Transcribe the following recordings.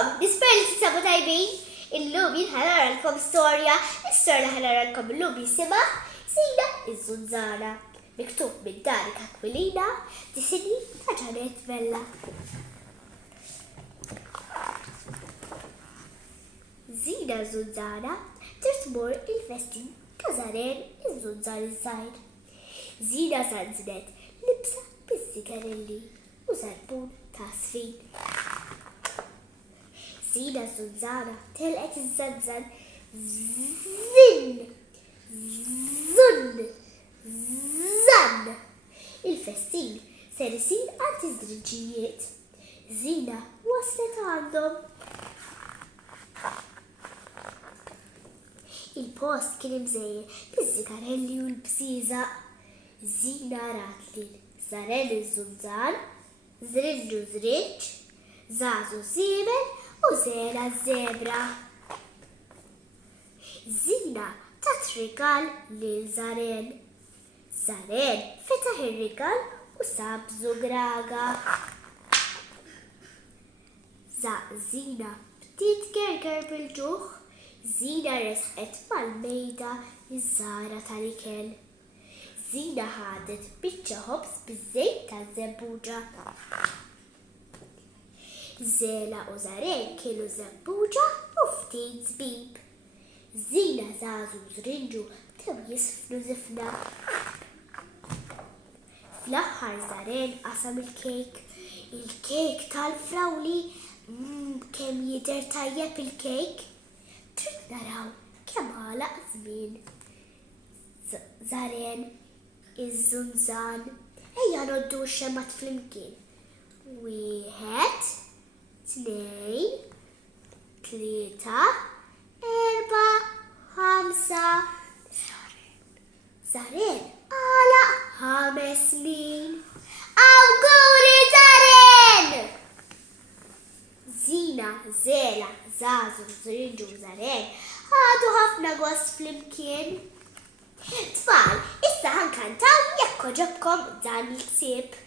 kifkom, nisper li tisabu tajbin, illum jien ħanaralkom storja, l-istorja li ħanaralkom illum jisima Żina Żunżana, miktub minn Danica Aquilina, disini ta' Ġanet Mella. Żina Żunżana trid tmur il-festin ta' żaren iż-Żunżan iż-żgħir. Żina żanżnet libsa biz-sigarelli u żarbun ta' sfin. Żina Żunżana telqet iż-żanżan zinn, zunn, zann. Il-festin ser isir għand iż-żriġijiet. Żina waslet għandhom. Il-post kien imżejjed biz-sigarelli u l-bżieżaq. Żina rat lil żaren iż-Żunżan, żrinġu żriġ, żagħżu żiemel u żela żebra. Żina tat rigal lil żaren. Żaren fetaħ ir-rigal u sab żugraga. Żaq Żina ftit gerger bil-ġuħ. Żina resqet mal-mejda iż-żara tal-ikel. Żina ħadet biċċa ħobż biż-żejt ta' żebbuġa. Żela u żaren kienu żebbuġa u ftit żbib. Żina żagħżu żrinġu bdew jisfnu żifna. Fl-aħħar żaren qasam il-kejk. Il-kejk tal-frawli, kemm jidher tajjeb il-kejk. Trid naraw kemm għalaq żmien. Żaren iż-Żunżan. Ejja noddu x-xemmat flimkien. 1, 2, 3, 4, 5. Żaren għalaq 5 snin. Awguri Żaren! Żina, żela, żagħżu, żrinġu u żaren ħadu ħafna gost flimkien. Tfal, issa ħankantaw jekk oġobkom dan il-ksieb.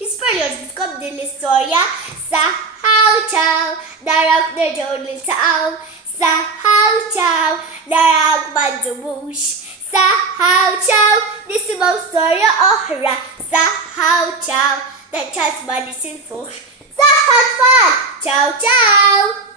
Nisper li għoġbitkom din l-istorja. Saħħaw ċaw, narawk nerġgħu niltaqgħu. Saħħaw ċaw, narawk ma ndumux. Saħħaw ċaw, nisimgħu storja oħra. Saħħaw ċaw, dan ċans ma nisilfux. Saħħa tfal, ċaw ċaw!